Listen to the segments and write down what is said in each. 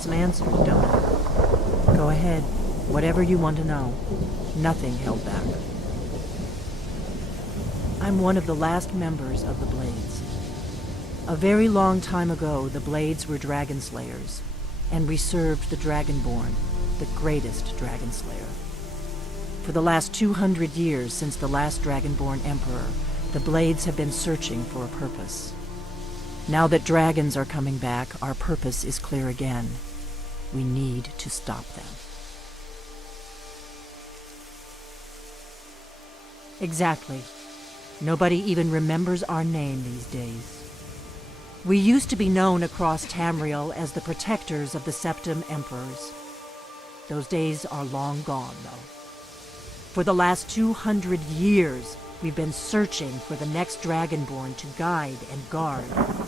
some answers, don't I? Go ahead. Whatever you want to know. Nothing held back. I'm one of the last members of the Blades. A very long time ago, the Blades were dragon slayers, and we served the Dragonborn, the greatest dragon slayer. For the last 200 years since the last Dragonborn Emperor, the Blades have been searching for a purpose. Now that dragons are coming back, our purpose is clear again. We need to stop them. Exactly. Nobody even remembers our name these days. We used to be known across Tamriel as the protectors of the Septim Emperors. Those days are long gone, though. For the last 200 years, we've been searching for the next Dragonborn to guide and guard,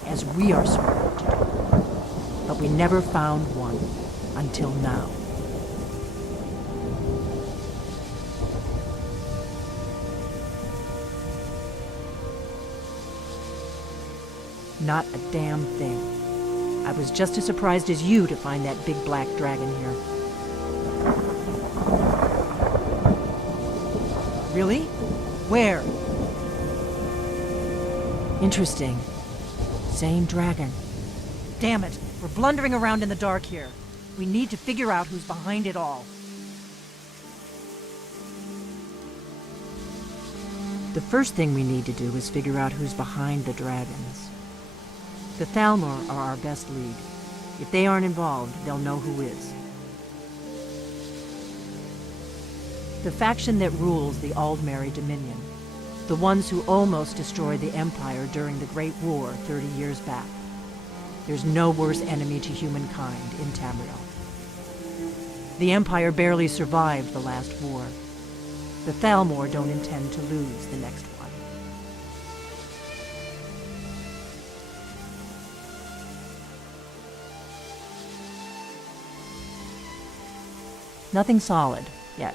as we are sworn to do. But we never found one, until now. Not a damn thing. I was just as surprised as you to find that big black dragon here. Really? Where? Interesting. Same dragon. Damn it, we're blundering around in the dark here. We need to figure out who's behind it all. The first thing we need to do is figure out who's behind the dragons. The Thalmor are our best lead. If they aren't involved, they'll know who is. The faction that rules the Aldmeri Dominion. The ones who almost destroyed the Empire during the Great War 30 years back. There's no worse enemy to humankind in Tamriel. The Empire barely survived the last war. The Thalmor don't intend to lose the next one. Nothing solid, yet.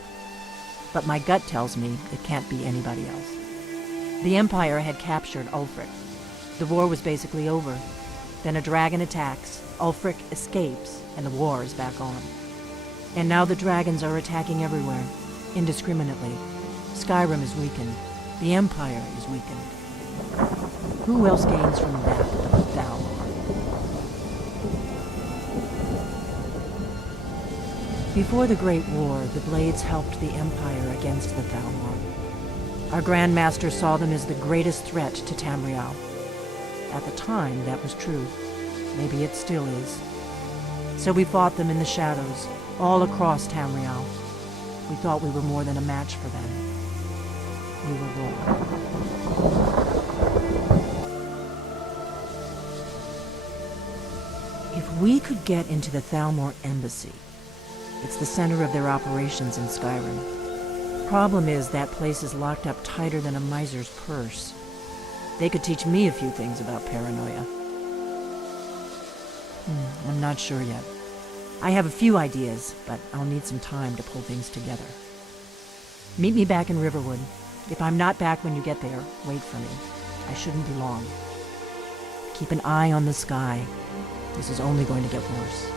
But my gut tells me it can't be anybody else. The Empire had captured Ulfric. The war was basically over. Then a dragon attacks, Ulfric escapes, and the war is back on. And now the dragons are attacking everywhere, indiscriminately. Skyrim is weakened. The Empire is weakened. Who else gains from that but the Thalmor? Before the Great War, the Blades helped the Empire against the Thalmor. Our Grand Master saw them as the greatest threat to Tamriel. At the time, that was true. Maybe it still is. So we fought them in the shadows, all across Tamriel. We thought we were more than a match for them. We were wrong. If we could get into the Thalmor embassy, it's the center of their operations in Skyrim. Problem is, that place is locked up tighter than a miser's purse. They could teach me a few things about paranoia. I'm not sure yet. I have a few ideas, but I'll need some time to pull things together. Meet me back in Riverwood. If I'm not back when you get there, wait for me. I shouldn't be long. Keep an eye on the sky. This is only going to get worse.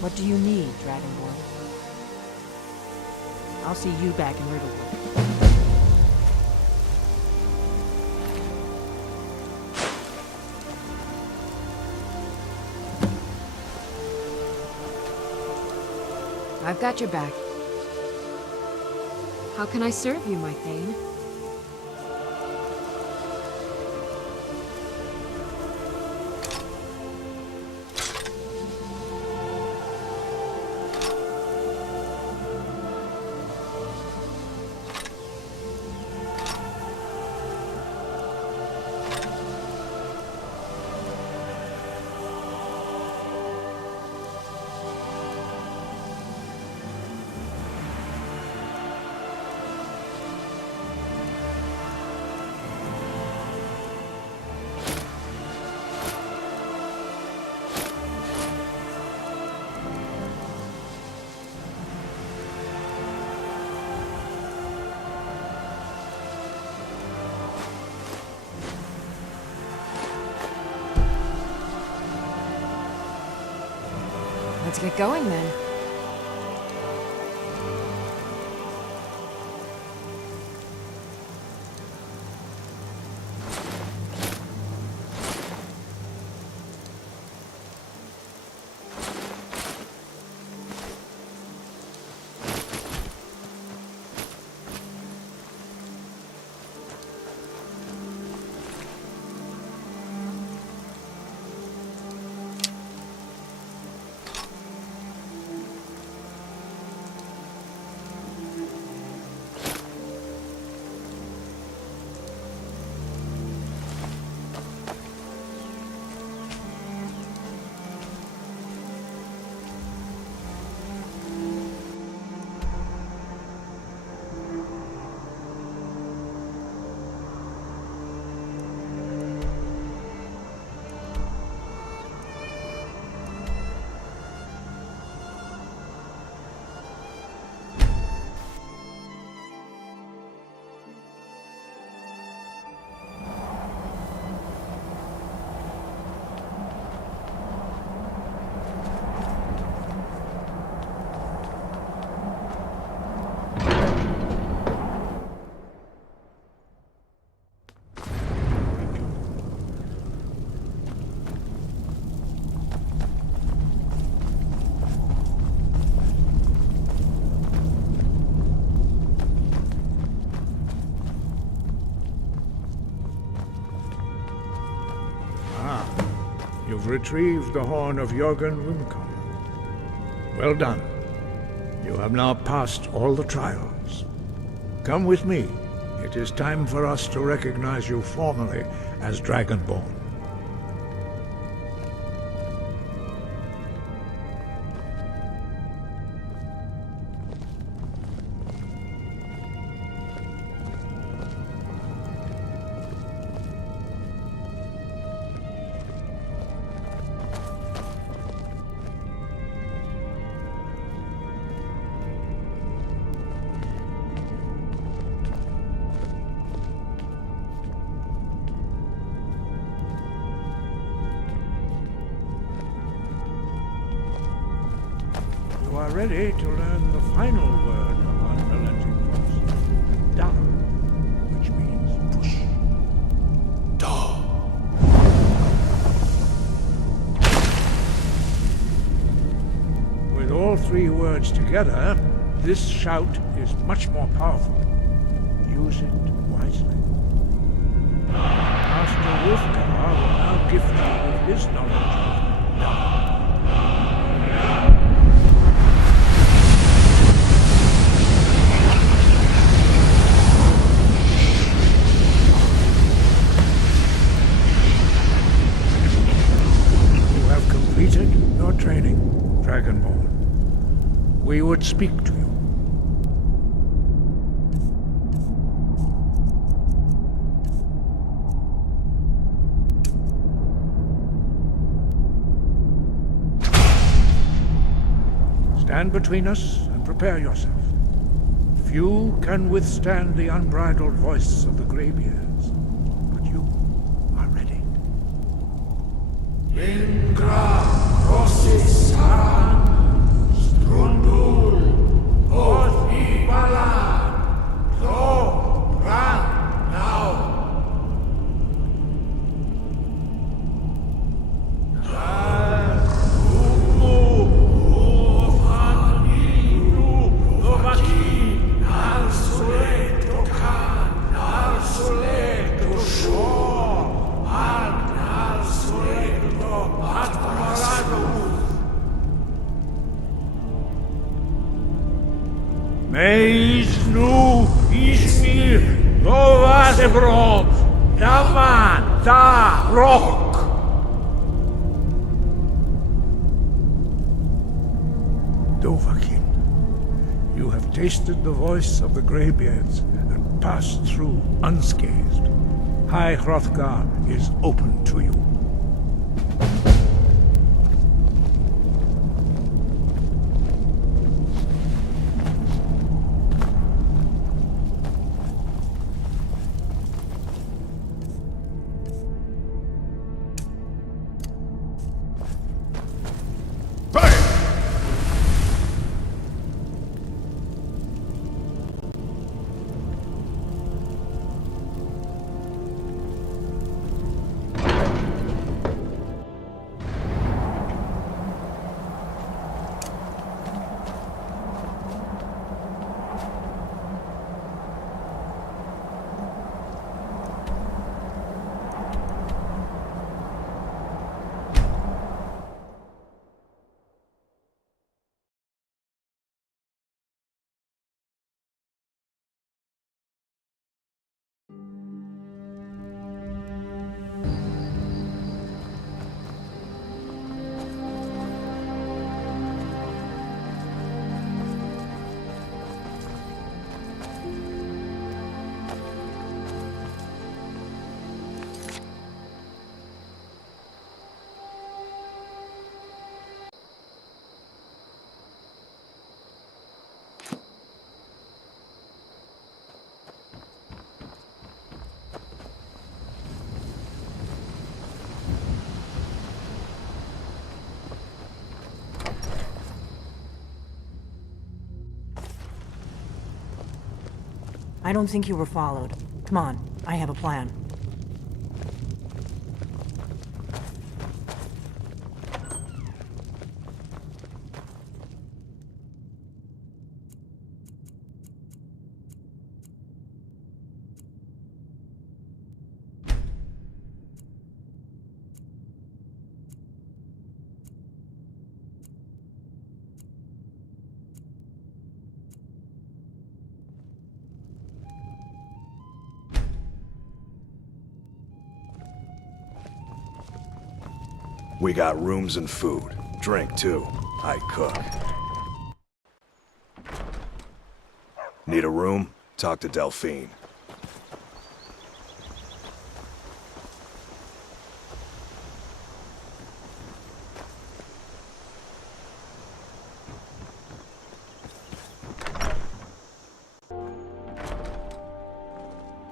What do you need, Dragonborn? I'll see you back in Riverwood. I've got your back. How can I serve you, my Thane? Let's get going then. You've retrieved the horn of Jörgen Rumkon. Well done. You have now passed all the trials. Come with me. It is time for us to recognize you formally as Dragonborn. You are ready to learn the final word of unrelenting force. Da, which means push. Da. With all three words together, this shout is much more powerful. Use it wisely. Master Wolfgar will now gift you with his knowledge of Da. Completed your training, Dragonborn. We would speak to you. Stand between us and prepare yourself. Few can withstand the unbridled voice of the Greybeards, but you are ready. Ingra Rosisan Strundul Othibala Do Bran Now Meis nu Ismir Lovasebro Daman Da Rock. Dovahkiin, you have tasted the voice of the Greybeards and passed through unscathed. High Hrothgar is open to you. I don't think you were followed. Come on, I have a plan. We got rooms and food. Drink, too. I cook. Need a room? Talk to Delphine.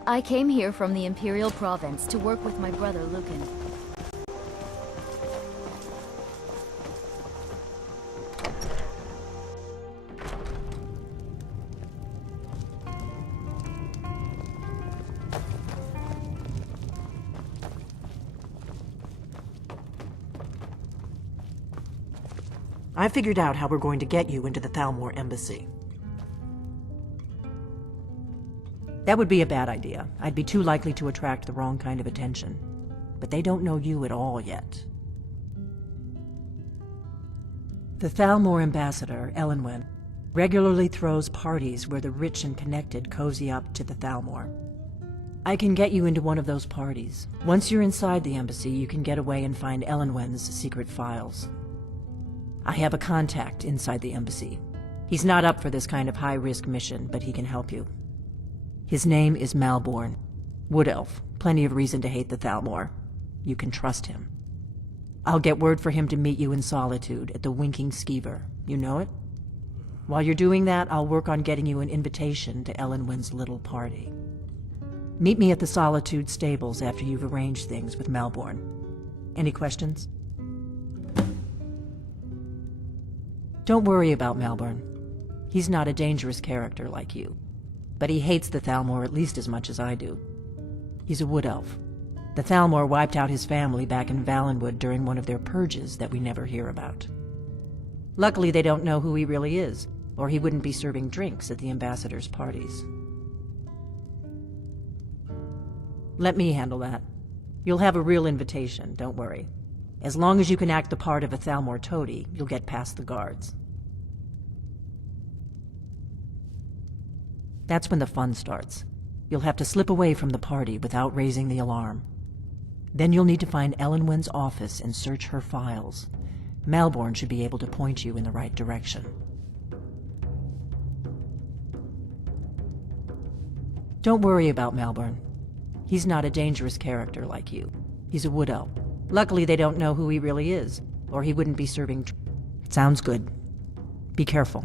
I came here from the Imperial Province to work with my brother Lucan. I figured out how we're going to get you into the Thalmor embassy. That would be a bad idea. I'd be too likely to attract the wrong kind of attention. But they don't know you at all yet. The Thalmor ambassador, Elenwen, regularly throws parties where the rich and connected cozy up to the Thalmor. I can get you into one of those parties. Once you're inside the embassy, you can get away and find Elenwen's secret files. I have a contact inside the embassy. He's not up for this kind of high-risk mission, but he can help you. His name is Malborn. Wood Elf. Plenty of reason to hate the Thalmor. You can trust him. I'll get word for him to meet you in Solitude at the Winking Skeever. You know it? While you're doing that, I'll work on getting you an invitation to Elenwen's little party. Meet me at the Solitude stables after you've arranged things with Malborn. Any questions? Don't worry about Malborn. He's not a dangerous character like you. But he hates the Thalmor at least as much as I do. He's a wood elf. The Thalmor wiped out his family back in Valenwood during one of their purges that we never hear about. Luckily, they don't know who he really is, or he wouldn't be serving drinks at the ambassador's parties. Let me handle that. You'll have a real invitation, don't worry. As long as you can act the part of a Thalmor toady, you'll get past the guards. That's when the fun starts. You'll have to slip away from the party without raising the alarm. Then you'll need to find Elenwen's office and search her files. Malborn should be able to point you in the right direction. Don't worry about Malborn. He's not a dangerous character like you. He's a wood elf. Luckily, they don't know who he really is, or he wouldn't be serving. Sounds good. Be careful.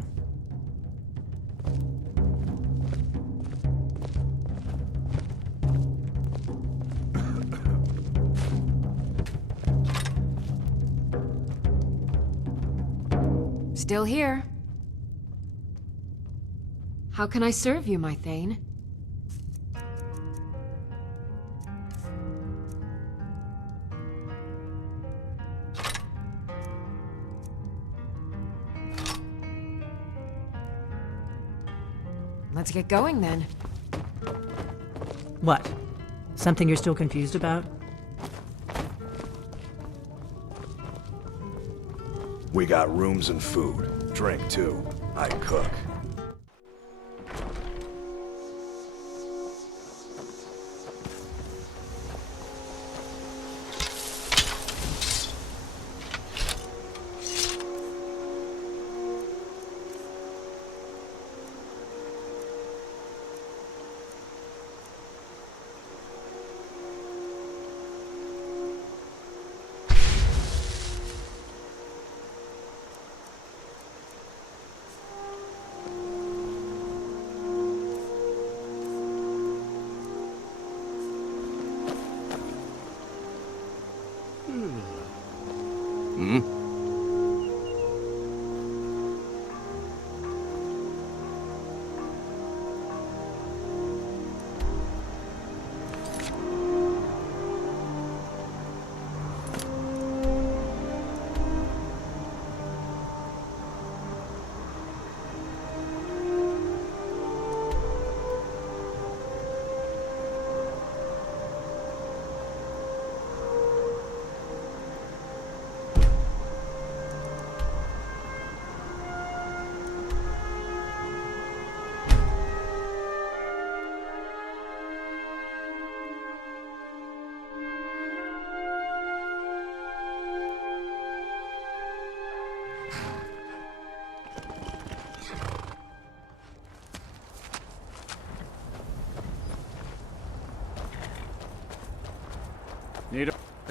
Still here. How can I serve you, my Thane? Let's get going, then. What? Something you're still confused about? We got rooms and food. Drink, too. I cook.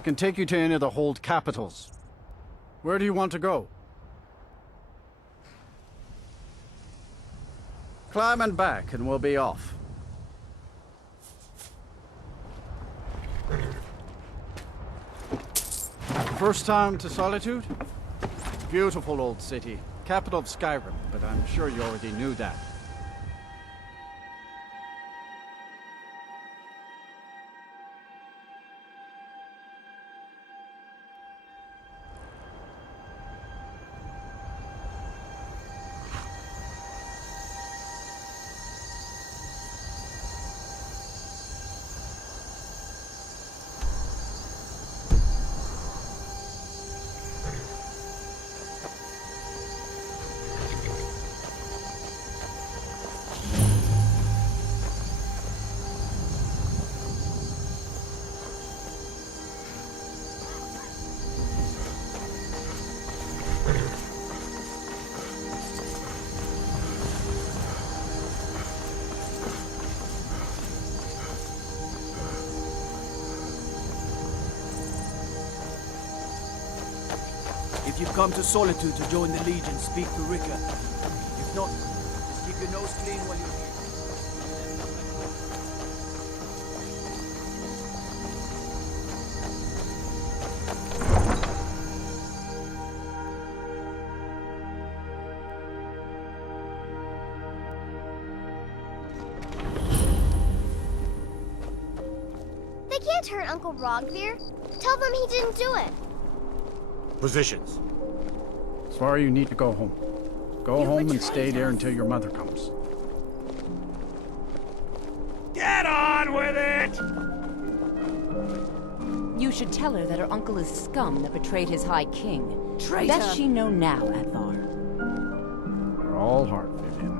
I can take you to any of the hold capitals. Where do you want to go? Climb and back, and we'll be off. First time to Solitude? Beautiful old city. Capital of Skyrim, but I'm sure you already knew that. If you've come to Solitude to join the Legion, speak to Rika. If not, just keep your nose clean while you're here. They can't hurt Uncle Rogvir. Tell them he didn't do it. Positions. Sorry, you need to go home. Go home and stay there until your mother comes. Get on with it! You should tell her that her uncle is scum that betrayed his High King. Traitor! Best she know now, Advar. We're all heart, Vivian.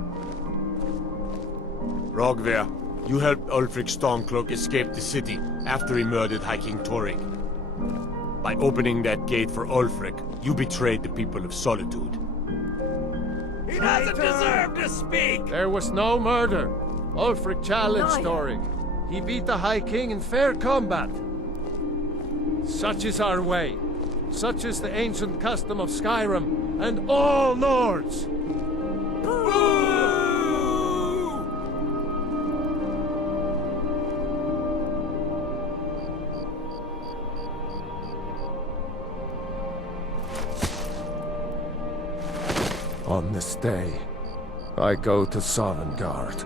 Rogver, you helped Ulfric Stormcloak escape the city after he murdered High King Torrik. By opening that gate for Ulfric, you betrayed the people of Solitude. He doesn't deserve to speak! There was no murder. Ulfric challenged Torrik. He beat the High King in fair combat. Such is our way. Such is the ancient custom of Skyrim and all Nords. On this day, I go to Sovngarde.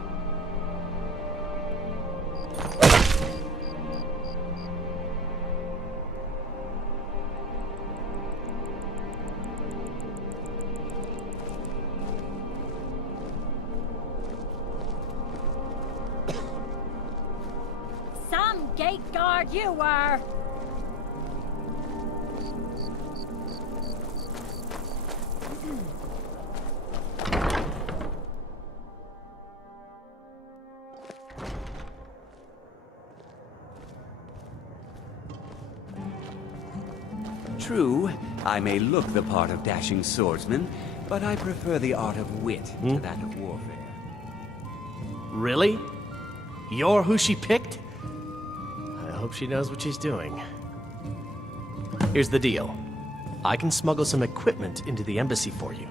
Some gate guard you were! True, I may look the part of dashing swordsman, but I prefer the art of wit to that of warfare. Really? You're who she picked? I hope she knows what she's doing. Here's the deal. I can smuggle some equipment into the embassy for you.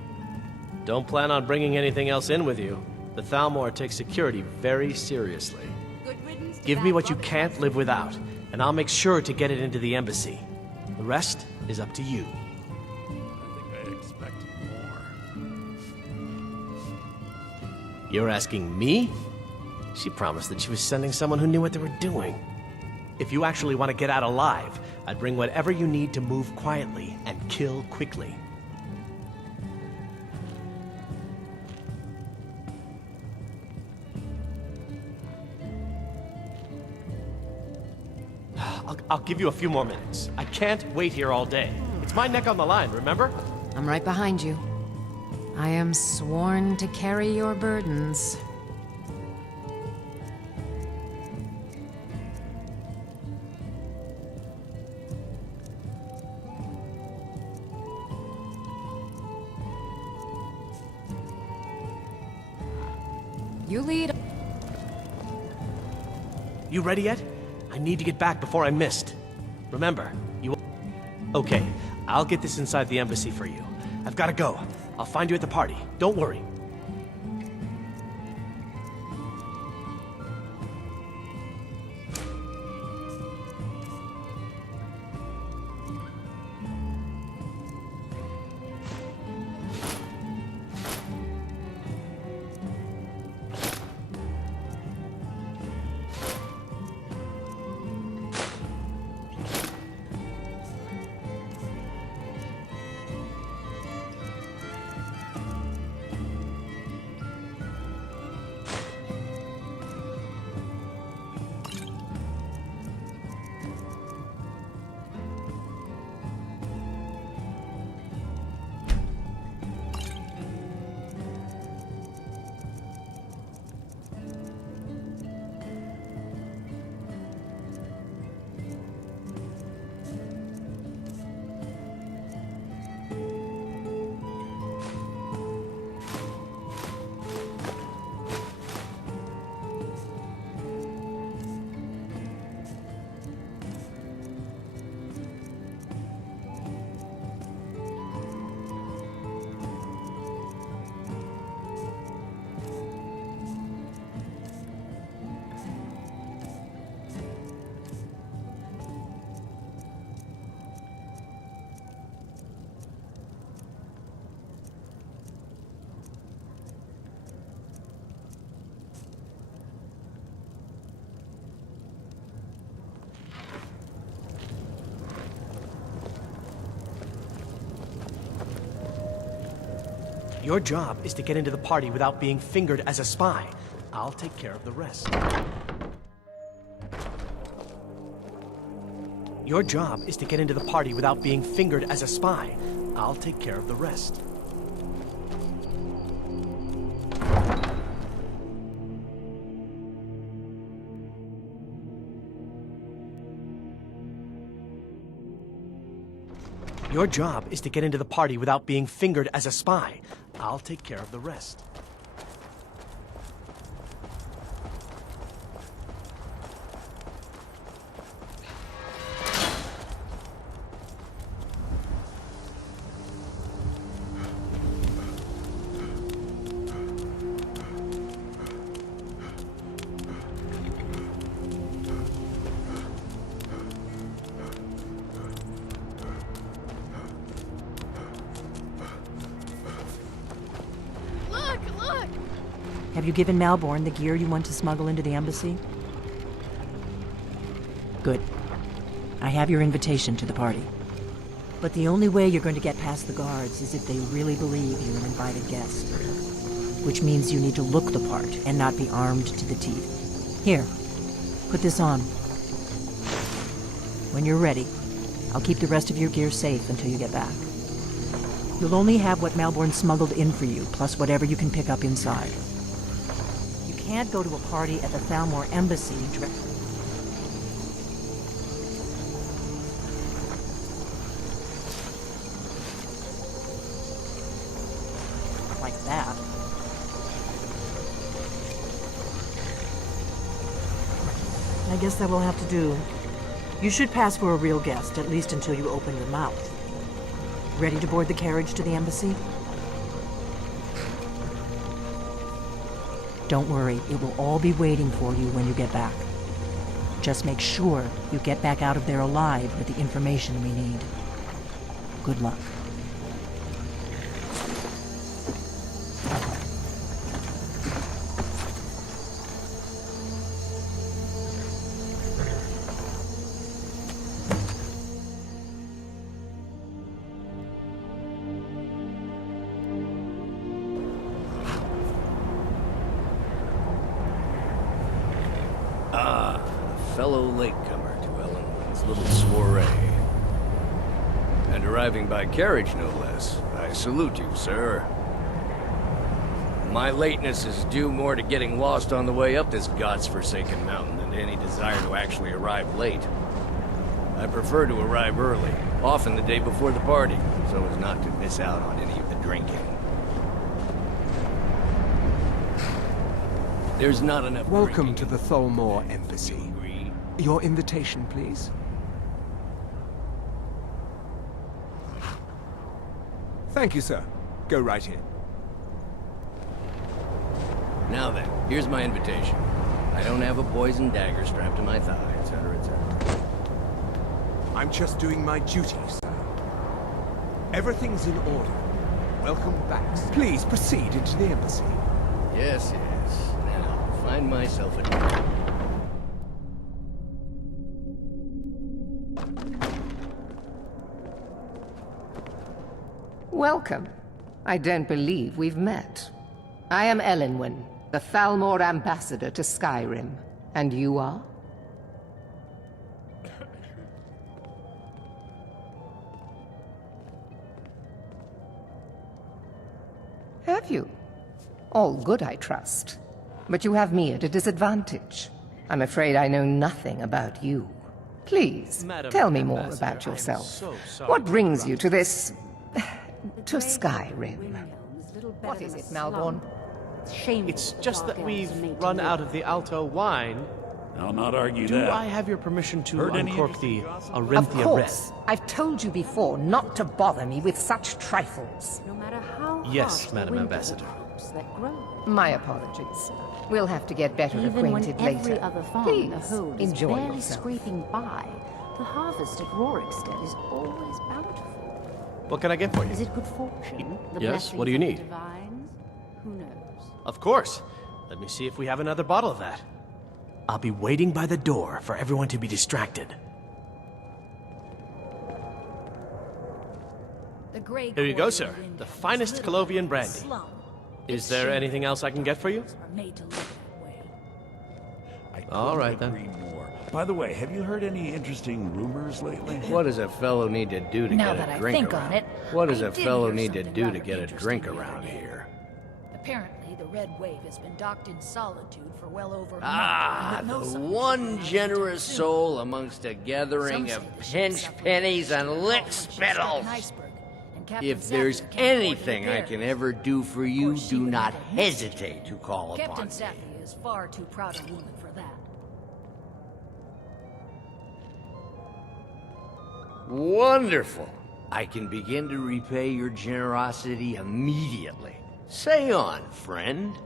Don't plan on bringing anything else in with you. The Thalmor takes security very seriously. Give me what you can't live without, and I'll make sure to get it into the embassy. The rest is up to you. I think I expected more. You're asking me? She promised that she was sending someone who knew what they were doing. If you actually want to get out alive, I'd bring whatever you need to move quietly and kill quickly. I'll give you a few more minutes. I can't wait here all day. It's my neck on the line, remember? I'm right behind you. I am sworn to carry your burdens. You lead. You ready yet? I need to get back before I'm missed. Remember, Okay, I'll get this inside the embassy for you. I've gotta go. I'll find you at the party. Don't worry. Your job is to get into the party without being fingered as a spy. I'll take care of the rest. Your job is to get into the party without being fingered as a spy. I'll take care of the rest. Your job is to get into the party without being fingered as a spy. I'll take care of the rest. Have you given Malborn the gear you want to smuggle into the embassy? Good. I have your invitation to the party. But the only way you're going to get past the guards is if they really believe you're an invited guest. Which means you need to look the part and not be armed to the teeth. Here, put this on. When you're ready, I'll keep the rest of your gear safe until you get back. You'll only have what Malborn smuggled in for you, plus whatever you can pick up inside. You can't go to a party at the Thalmor Embassy like that. I guess that will have to do. You should pass for a real guest, at least until you open your mouth. Ready to board the carriage to the embassy? Don't worry, it will all be waiting for you when you get back. Just make sure you get back out of there alive with the information we need. Good luck. Fellow latecomer to Ellen's little soiree. And arriving by carriage, no less. I salute you, sir. My lateness is due more to getting lost on the way up this god's-forsaken mountain than to any desire to actually arrive late. I prefer to arrive early, often the day before the party, so as not to miss out on any of the drinking. There's not enough Welcome to the Thalmor Embassy. Your invitation, please. Thank you, sir. Go right in. Now then, here's my invitation. I don't have a poison dagger strapped to my thigh, etc., etc. I'm just doing my duty, sir. Everything's in order. Welcome back, sir. Please proceed into the embassy. Yes, yes. Now, find myself a... Welcome. I don't believe we've met. I am Elenwen, the Thalmor ambassador to Skyrim. And you are? Have you? All good, I trust. But you have me at a disadvantage. I'm afraid I know nothing about you. Please, tell me more about yourself. What brings you to this... to Skyrim? What is it, Malborn? It's just that we've run out of the Alto wine. I'll not argue Do that. I have your permission to Heard any uncork the Of Arinthia Red? course. I've told you before not to bother me with such trifles. No matter how Yes, Madam Ambassador. that grow. My apologies. We'll have to get better Even when acquainted every later. other farm in the Please, hold is enjoy barely yourself. scraping by, the harvest at Rorikstead is always bountiful. What can I get for you? Is it good fortune? The Yes, what do you blessings need? of the divines? Who knows? Of course. Let me see if we have another bottle of that. I'll be waiting by the door for everyone to be distracted. Here you go, sir. The finest Colovian brandy. Is there anything else I can get for you? All right, then. By the way, have you heard any interesting rumors lately? What does a fellow need to do to Now get that a I drink think around? on it, What does I a did fellow hear need to something do to rather get a interesting drink the other around day. here? Apparently, the Red Wave has been docked in solitude for well over a Ah, month. the one generous soul amongst a gathering of pinch pennies and lick spittles. If there's anything I can ever do for you, do not hesitate to call upon Captain me. Safi is far too proud a woman for that. Wonderful. I can begin to repay your generosity immediately. Say on, friend.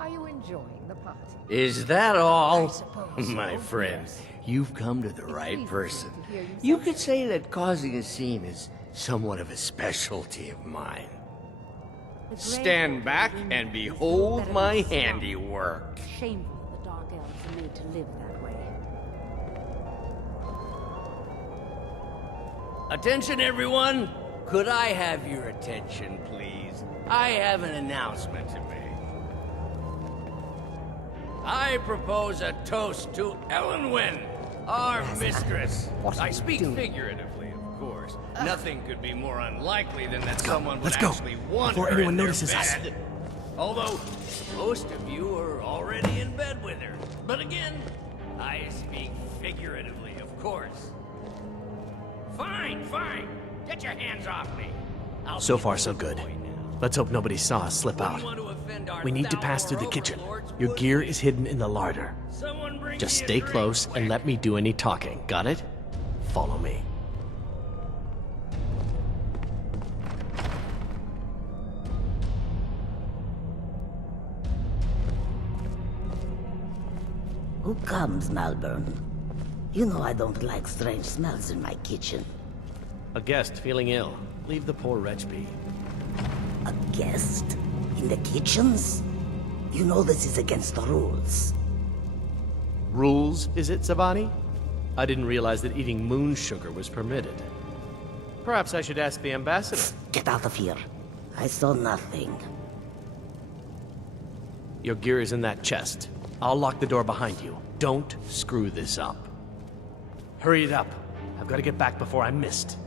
Are you enjoying the party? Is that all? My friend, you've come to the right person. You could say that causing a scene is somewhat of a specialty of mine. Stand back and behold my handiwork. Shameful the Dark Elves are made to live that way. Attention, everyone! Could I have your attention, please? I have an announcement to make. I propose a toast to Elenwen, our mistress. I speak figuratively, of course. Nothing could be more unlikely than that someone would actually want before her anyone in their notices us. bed. Although, most of you are already in bed with her. But again, I speak figuratively, of course. Fine, fine. Get your hands off me. So far, so good. Let's hope nobody saw us slip out. We need to pass through the kitchen. Your gear is hidden in the larder. Just stay close and let me do any talking. Got it? Follow me. Who comes, Malborn? You know I don't like strange smells in my kitchen. A guest feeling ill. Leave the poor wretch be. A guest? In the kitchens? You know this is against the rules. Rules, is it, Savani? I didn't realize that eating moon sugar was permitted. Perhaps I should ask the ambassador. Get out of here. I saw nothing. Your gear is in that chest. I'll lock the door behind you. Don't screw this up. Hurry it up. I've got to get back before I'm missed.